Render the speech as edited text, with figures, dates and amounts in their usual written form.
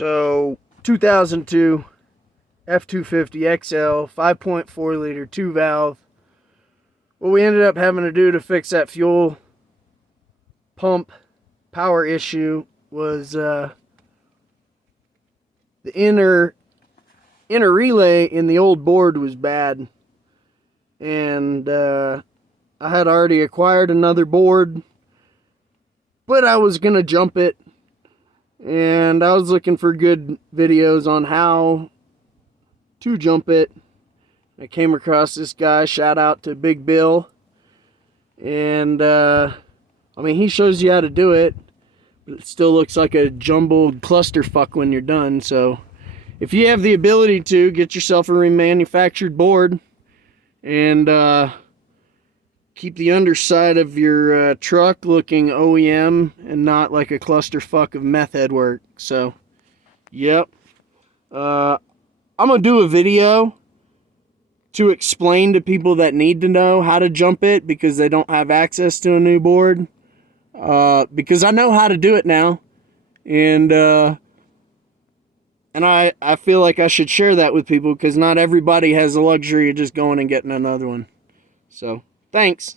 So 2002 F250 XL 5.4 liter 2 valve. What we ended up having to do to fix that fuel pump power issue was the inner relay in the old board was bad, and I had already acquired another board, but I was gonna jump it, and I was looking for good videos on how to jump it. I came across this guy, shout out to Big Bill, and I mean, he shows you how to do it, but it still looks like a jumbled clusterfuck when you're done. So if you have the ability to, get yourself a remanufactured board and keep the underside of your truck looking OEM and not like a clusterfuck of meth head work. So, yep. I'm going to do a video to explain to people that need to know how to jump it because they don't have access to a new board. Because I know how to do it now. And I feel like I should share that with people because not everybody has the luxury of just going and getting another one. So, thanks.